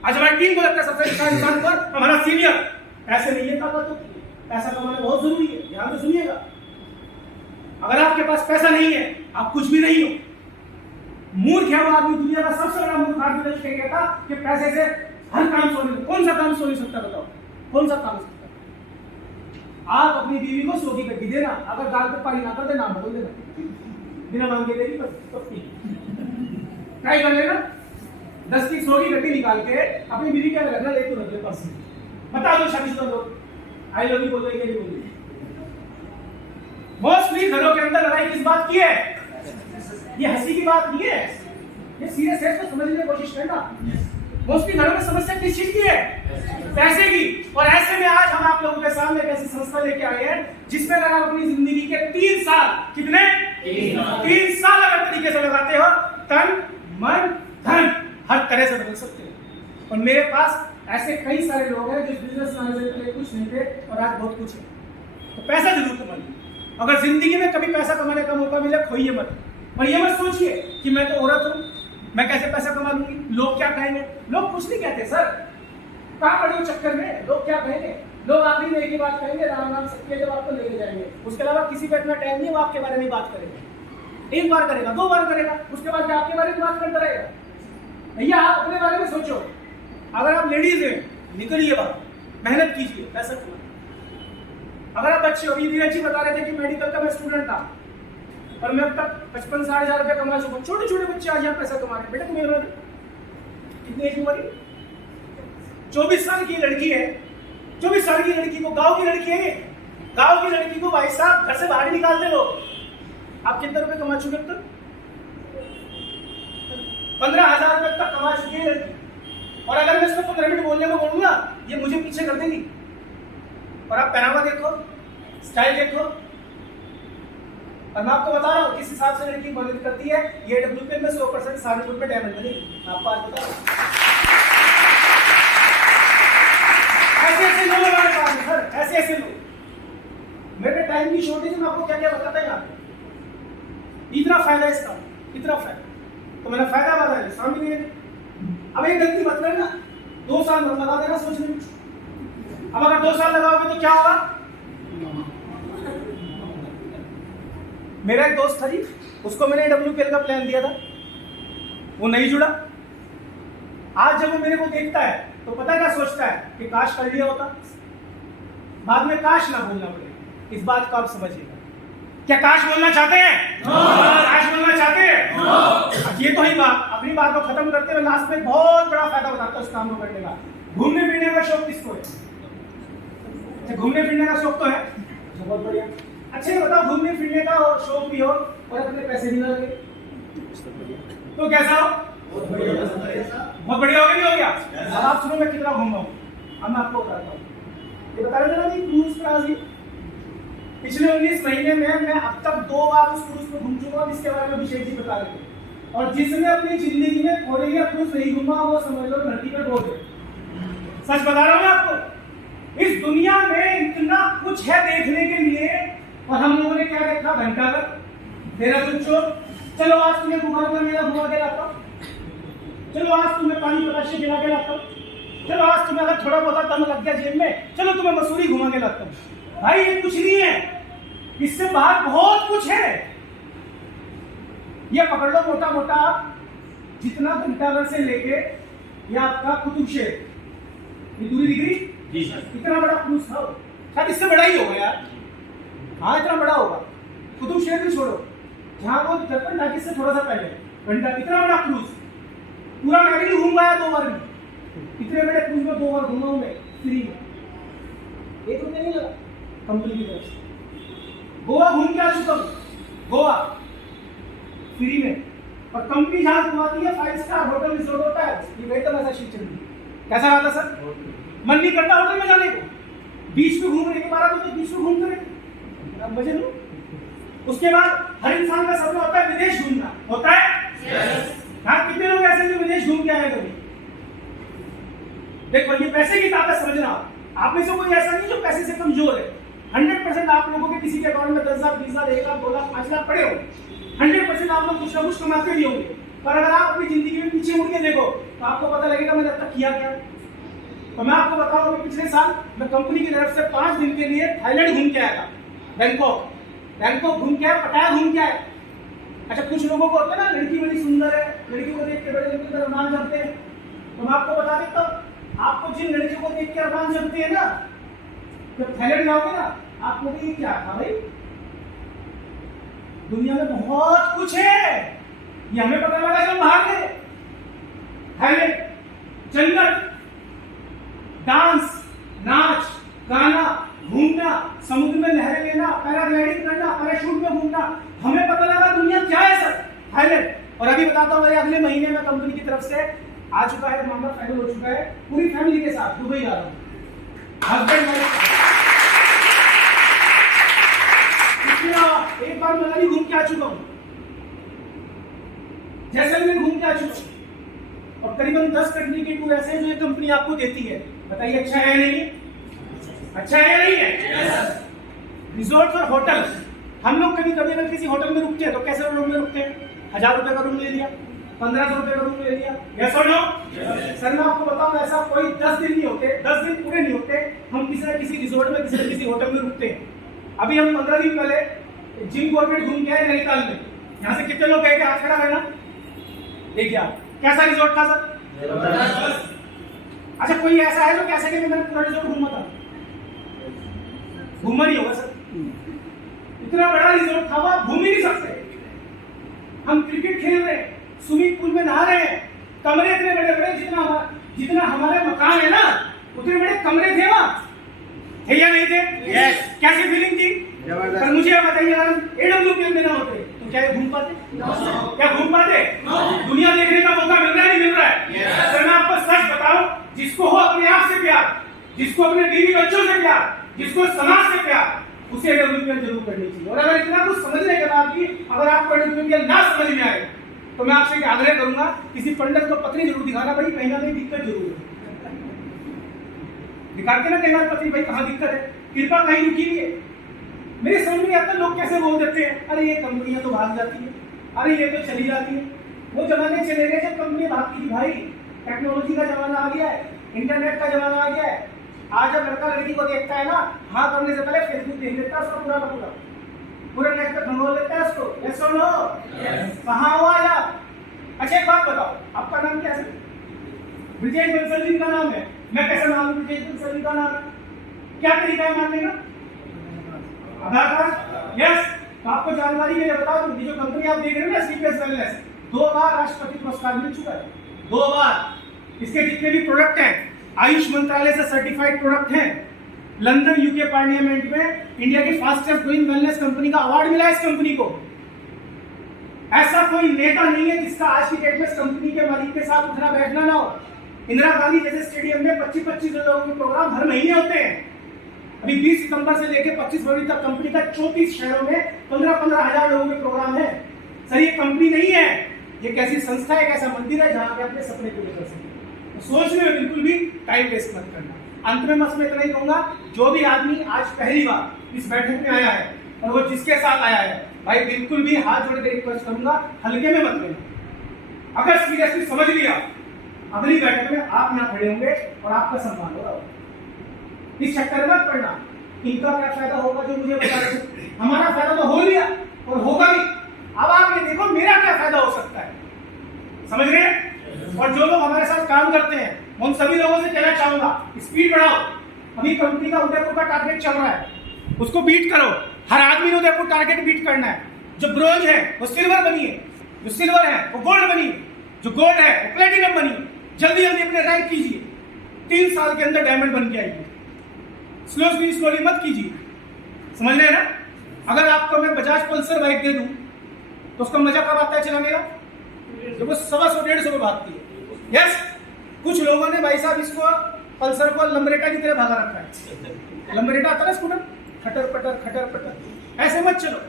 आज हमारी टीम को लगता है सबसे अच्छा इंसान कौन? हमारा सीनियर। ऐसे नहीं है ताकत होती है, पैसा कमाना बहुत जरूरी है। ध्यान से सुनिएगा, अगर आपके पास पैसा नहीं है आप कुछ भी नहीं हो। मूर्ख है वो आदमी, दुनिया का सबसे बड़ा मूर्ख आदमी कहता कि पैसे से हर काम सो नहीं। कौन सा काम सो नहीं सकता? बताओ कौन सा काम हो सकता? आप अपनी बीवी को 100 की गड्डी देना, अगर दाल पे पानी ना कर दे नाम बोल देना, बिना मांग के देगी ट्राई कर लेना। 10 की 100 की गड्डी निकाल के अपनी बीवी क्या रखना, ले तो रख ले पास। बता दो शादीशुदा लोग आई लव यू बोल रहे नहीं बोल रहे? मोस्टली घरों के अंदर लड़ाई किस बात की है? ये हंसी की बात नहीं है, ये सीरियस है, इसको समझने की कोशिश करना। मोस्टली घरों में समस्या किस चीज की है? पैसे की। और ऐसे में आज हम आप लोगों के सामने एक ऐसी संस्था लेके आए हैं जिसमें अगर आप अपनी जिंदगी के 3 साल, कितने 3 साल अगर तरीके से लगाते हो, तन मन धन हर तरह से बदल सकते हो। और मेरे पास ऐसे कई सारे लोग हैं जो बिजनेस लाने से पहले कुछ नहीं थे और आज बहुत कुछ है। तो पैसा जरूर कमाइए। अगर जिंदगी में कभी पैसा कमाने का मौका मिले खोइए मत। और ये मत सोचिए कि मैं तो औरत हूँ, मैं कैसे पैसा कमा लूंगी, लोग क्या कहेंगे। लोग कुछ नहीं कहते सर, कहाँ पड़े हो चक्कर में, लोग क्या कहेंगे। लोग आखिरी में एक ही बात कहेंगे, राम नाम सत्य, जब आपको लेके जाएंगे। उसके अलावा किसी पे इतना टाइम नहीं वो आपके बारे में बात करेगा। 1 बार करेगा, 2 बार करेगा, उसके बाद आपके बारे में बात करता रहेगा। भैया आप अपने बारे में सोचो। अगर आप लेडीज हैं निकलिए बाहर, मेहनत कीजिए, पैसा कमाइए। अगर आप अच्छे हो, नीरज जी बता रहे थे कि मेडिकल का मैं स्टूडेंट था और मैं अब तक 55-60 हजार रुपये कमा चुका हूँ। छोटे छोटे बच्चे आज यहाँ पैसा कमा रहे हैं। बेटा तुम्हें कितनी एज उम्र? 24 साल की लड़की है। 24 साल की लड़की को, गांव की लड़की है, गांव की लड़की को भाई साहब घर से बाहर निकाल दे लोग। आप कितने रुपए कमा चुके अब तक? 15,000 रुपए तक कमा चुकी है लड़की। और अगर मैं इसको 15 मिनट बोलने को बोलूंगा ये मुझे पीछे कर देगी। और आप पहनावा देखो, स्टाइल देखो, और मैं आपको बता रहा हूँ किस हिसाब से लड़की मदद करती है। ये WPL में 100% शादी में डायमंड बनेगी। आपको आज बता ऐसे ऐसे लोग हमारे पास हैं सर, ऐसे ऐसे लोग टाइम की शॉर्टेज में आपको क्या क्या बताता है यहाँ, इतना फायदा इसका, इतना फायदा। तो मैंने फायदा बताया, सामने नहीं। अब एक गलती मत करना, 2 साल मत लगा देना सोचने में। अब अगर 2 साल लगाओगे तो क्या होगा? मेरा एक दोस्त था जी, उसको मैंने WPL का प्लान दिया था, वो नहीं जुड़ा। आज जब वो मेरे को देखता है तो पता क्या सोचता है कि काश कर लिया होता। बाद में काश ना बोलना पड़े, इस बात को आप समझिएगा। क्या काश बोलना चाहते हैं? काश बोलना चाहते हैं? अब ये तो ही बात, अपनी बात को खत्म करते हुए लास्ट में बहुत बड़ा फायदा बताता हूँ इस काम को करने का। घूमने फिरने का शौक किसको है? अच्छा, घूमने फिरने का शौक तो है, बहुत बढ़िया। अच्छा ये बताओ, घूमने फिरने का शौक भी हो और अपने पैसे भी लगे तो कैसा हो? बहुत बढ़िया हो गया, नहीं हो गया? अब आप सुनो मैं कितना घूमा हूँ, अब मैं आपको बताता हूँ। ये बता रहे थे ना कि क्रूज पर आज पिछले 19 महीने में मैं अब तक 2 बार उस क्रूज पर घूम चुका हूँ, जिसके बारे में अभिषेक जी बता रहे थे। और जिसने अपनी जिंदगी में कोरिया क्रूज नहीं घूमा वो समझ लो धरती पर बोल रहे। सच बता रहा हूँ मैं आपको, इस दुनिया में इतना कुछ है देखने के लिए, और हम लोगों ने क्या देखा? घंटाघर, देहरादून चौक। चलो आज तुम्हें घुमा मेला घुमा के लाता हूँ, चलो आज तुम्हें पानी पताशे गिरा के लाता हूँ, चलो आज तुम्हें अगर थोड़ा बहुत दम लग गया जेब में, चलो तुम्हें मसूरी घुमा के लाता हूँ। भाई ये कुछ नहीं है, इससे बाहर बहुत कुछ है। ये पकड़ लो मोटा मोटा, जितना घंटाघर से लेके ये आपका कुतुब शहर, ये दूरी दिख रही, इतना बड़ा क्रूज था, शायद इससे बड़ा ही होगा यार। हाँ इतना बड़ा होगा। कुतुब शहर भी छोड़ो, जहाँ वो दर्पण टाकिज से थोड़ा सा पहले घंटा, इतना बड़ा क्रूज पूरा मैं भी घूम गया 2 बार में। इतने बड़े क्रूज में 2 बार घूमा हूं मैं फ्री में, 1 रुपया नहीं लगा कंपनी की तरफ से। गोवा घूम के आ चुका हूँ, गोवा फ्री में। और कंपनी जहाँ घुमाती है 5 स्टार होटल रिजॉर्ट होता है, ये गई तो ऐसा शिक्षण दी। कैसा रहा था सर? मन नहीं करता होटल में जाने को, बीच में घूम रहे के 12 बजे बीच में घूमते रहे, अब मजे लो। उसके बाद हर इंसान का सपना होता है विदेश घूमना, होता है? हाँ, कितने लोग ऐसे जो विदेश घूम के आए कभी? देखो ये पैसे की ताकत समझना, आप में से कोई ऐसा नहीं जो पैसे से कमजोर है। 100% आप लोगों के किसी के अकाउंट में 10,000, 20,000, 1 लाख, 2 लाख, 5 लाख पड़े हो। 100% आप लोग कुछ ना कुछ कमाते भी होंगे। पर अगर आप अपनी जिंदगी में पीछे मुड़ के देखो तो आपको पता लगेगा मैंने अब तक किया क्या। तो मैं आपको बताऊं कि पिछले साल मैं कंपनी की तरफ से 5 दिन के लिए थाईलैंड घूम के आया था, बैंकॉक घूम के आया, पटाया घूम के आया। अच्छा कुछ लोगों को होता है ना, लड़की बड़ी सुंदर है, लड़की को देख के बड़े लोग की तरह अरमान जमते हैं। तो मैं आपको बता देता हूँ, आपको जिन लड़कियों को देख के अरमान जमते हैं ना, जब थाईलैंड जाओगे ना आपको भी क्या था भाई, दुनिया में बहुत कुछ है, ये हमें पता लगा जब बाहर गए। थाईलैंड, जन्नत, डांस, नाच, गाना, घूमना, समुद्र में लहरें लेना, पैराग्लाइडिंग करना, पैराशूट में घूमना, हमें पता लगा दुनिया क्या है सर, थाईलैंड। और अभी बताता हूँ, अगले महीने में कंपनी की तरफ से आ चुका है, मामला फाइनल हो चुका है, पूरी फैमिली के साथ दुबई जा रहा हूँ, हस्बैंड वाइफ। एक बार मनाली घूम के आ चुका हूँ, जैसलमेर घूम के आ चुका हूँ, और करीबन 10 कंट्री के टूर ऐसे हैं जो ये कंपनी आपको देती है। बताइए अच्छा है नहीं? अच्छा है नहीं है? रिजॉर्ट और होटल, हम लोग कभी कभी अगर किसी होटल में रुकते हैं तो कैसे रूम में रुकते हैं? 1000 रुपए का रूम ले लिया, 1500 रुपए का रूम ले लिया, यस और नो? सर मैं आपको बताऊं, ऐसा कोई 10 दिन नहीं होते, 10 दिन पूरे नहीं होते, हम किसी न किसी रिजॉर्ट में, किसी न किसी होटल में रुकते हैं। अभी हम 15 दिन पहले जिम कॉर्पोरेट घूम के आए नैनीताल में। यहाँ से कितने लोग गए थे? हाथ खड़ा है ना, देखिए आप, कैसा रिजॉर्ट था सर? अच्छा कोई ऐसा है जो कैसे कि मैंने पूरा रिजॉर्ट घूमा था? घूमा नहीं होगा सर, इतना बड़ा रिजॉर्ट था, आप घूम ही नहीं सकते। हम क्रिकेट खेल रहे हैं, स्विमिंग पूल में नहा रहे हैं, कमरे इतने बड़े बड़े, जितना हमारे मकान है ना उतने बड़े कमरे थे वहां, थे या नहीं थे? यस। कैसी फीलिंग थी? पर मुझे आप बताइए, अगर AWPL में ना होते तो क्या घूम पाते? क्या घूम पाते? दुनिया देखने का मौका मिल रहा है, नहीं मिल रहा है? सर मैं आपको सच बताऊं, जिसको हो अपने आप से प्यार, जिसको अपने बीवी बच्चों से प्यार, जिसको समाज से प्यार, उसे AWPL जरूर करनी चाहिए। और अगर इतना कुछ समझने के बाद भी अगर आपको AWPL ना समझ में आए तो मैं आपसे आग्रह करूंगा, किसी पंडित को पत्री जरूर दिखाना, भाई कहीं ना कहीं दिक्कत जरूर है। दिखाते ना कई बार पत्री, भाई कहाँ दिक्कत है, कृपा कहीं रुकी हुई है, मेरे समझ नहीं आता लोग कैसे बोल देते हैं, अरे ये कंपनियां तो भाग जाती है, अरे ये तो चली जाती है। वो जमाने चले गए जब कंपनी भागती थी भाई। टेक्नोलॉजी का जमाना आ गया है, इंटरनेट का जमाना आ गया है। आज जब लड़का लड़की को देखता है ना, हाँ करने से पहले फेसबुक देख लेता है उसका पूरा का पूरा नेट पे खंगोल लेता है उसको। यस और नो? कहाँ हो आज आप? अच्छा एक बात बताओ, आपका नाम क्या है? ब्रिजेश बंसल जी का नाम है। मैं कैसे मालूम ब्रिजेश बंसल जी का नाम है? क्या तरीका है मानने का? आधार कार्ड। यस। तो आपको जानकारी के लिए बता दूं, जो कंपनी आप देख रहे हो ना सीपीएस वेलनेस, 2 बार राष्ट्रपति पुरस्कार मिल चुका है, 2 बार। इसके जितने भी प्रोडक्ट हैं आयुष मंत्रालय से सर्टिफाइड प्रोडक्ट हैं। लंदन यूके पार्लियामेंट में इंडिया की फास्टेस्ट ग्रोइंग वेलनेस कंपनी का अवार्ड मिला इस कंपनी को। ऐसा कोई नेता नहीं है जिसका आज की डेट में कंपनी के मालिक के साथ उठना बैठना ना हो। इंदिरा गांधी जैसे स्टेडियम में 25-25 लोगों के प्रोग्राम हर महीने होते हैं। अभी 20 सितंबर से लेकर 25 फरवरी तक कंपनी का 34 शहरों में 15-15 हजार लोगों के प्रोग्राम है। सर ये कंपनी नहीं है, ये कैसी संस्था है, कैसा मंदिर है जहां पे अपने सपने पूरे कर सकते हैं। तो सोचने में बिल्कुल भी टाइम वेस्ट मत करना। अंत में बस मैं इतना ही कहूंगा, जो भी आदमी आज पहली बार इस बैठक में आया है और वो जिसके साथ आया है, भाई बिल्कुल भी हाथ जोड़ के रिक्वेस्ट करूंगा हल्के में मत लेना। अगर सीरियसली समझ लिया, अगली बैठक में आप यहाँ खड़े होंगे और आपका सम्मान होगा। इस चक्कर में मत पड़ना, इनका क्या फायदा होगा जो मुझे बता रहे, हमारा फायदा तो हो लिया और होगा भी। अब आप ये देखो मेरा क्या फायदा हो सकता है, समझ रहे हैं? और जो लोग हमारे साथ काम करते हैं उन सभी लोगों से कहना चाहूंगा, स्पीड बढ़ाओ। अभी कंपनी का उदयपुर का टारगेट चल रहा है, उसको बीट करो। हर आदमी ने उदयपुर टारगेट बीट करना है। जो ब्रोंज है वो सिल्वर बनिए, जो सिल्वर है वो गोल्ड बनिए, जो गोल्ड है वो प्लेटिनम बनिए। जल्दी जल्दी अपने रैंक कीजिए, 3 साल के अंदर डायमंड बन के आइए। स्लोली मत कीजिए, समझ रहे हैं ना? अगर आपको मैं बजाज पल्सर बाइक दे दूं तो उसका मजा कब आता है चलाने का? जब वो 125-150 में भागती है। यस, कुछ लोगों ने भाई साहब इसको पल्सर को लंबरेटा की तरह भागा रखा है। लंबरेटा आता है स्कूटर, खटर पटर, ऐसे मत चलो।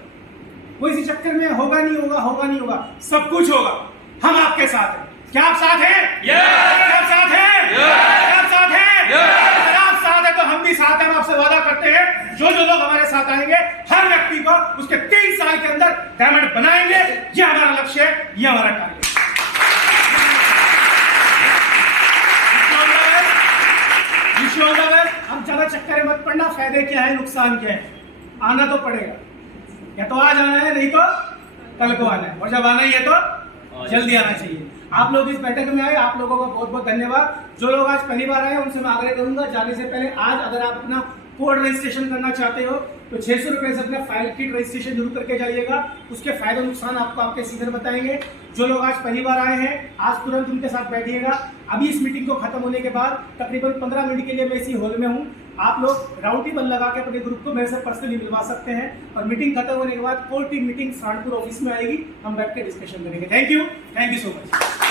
वो इसी चक्कर में होगा नहीं होगा, सब कुछ होगा। हम आपके साथ हैं। क्या आप साथ हैं? क्या आप साथ हैं? क्या आप साथ हैं? अगर आप साथ हैं तो हम भी साथ हैं। हम आपसे वादा करते हैं, जो लोग हमारे साथ आएंगे हर व्यक्ति को उसके 3 साल के अंदर डायमंड बनाएंगे। ये हमारा लक्ष्य है, ये हमारा टारगेट। हम ज्यादा चक्कर में मत पड़ना, फायदे क्या है नुकसान क्या है। आना तो पड़ेगा, या तो आज आना है, नहीं तो कल को आना है, और जब आना ही है तो जल्दी आना चाहिए। आप लोग इस बैठक में आए, आप लोगों का बहुत बहुत धन्यवाद। जो लोग आज पहली बार आए उनसे मैं आग्रह करूंगा, जाने से पहले आज अगर आप अपना कोड रजिस्ट्रेशन करना चाहते हो तो 600 रुपए से अपना फाइल किट रजिस्ट्रेशन जरूर करके जाइएगा। उसके फायदे नुकसान आपको आपके सीनियर बताएंगे। जो लोग आज पहली बार आए हैं, आज तुरंत उनके साथ बैठिएगा। अभी इस मीटिंग को खत्म होने के बाद तकरीबन 15 मिनट के लिए मैं इसी हॉल में हूँ। आप लोग राउंड टेबल लगा के अपने ग्रुप को मेरे से पर्सनली मिलवा सकते हैं। और मीटिंग खत्म होने के बाद core team meeting Saharanpur office में आएगी, हम बैठ के डिस्कशन करेंगे। Thank you so much.